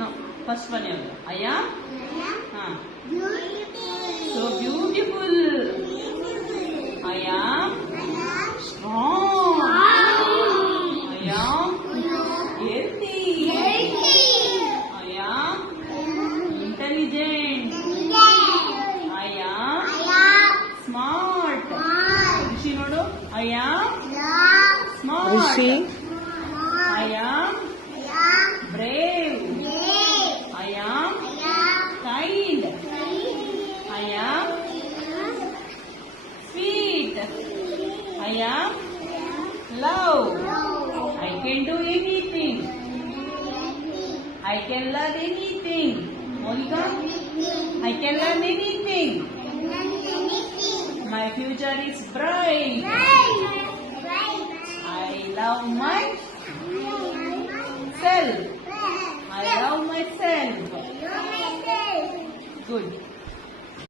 No, first one ಯಾವುದು? I am so beautiful. I am strong. I am healthy. I am intelligent. I am smart. Rishi nodu. I am smart. Rishi. I am brave. I am kind. I am sweet. I am love. I can do anything. I can learn anything. Monica, I can learn anything. My future is bright. I love myself. I love myself. Good.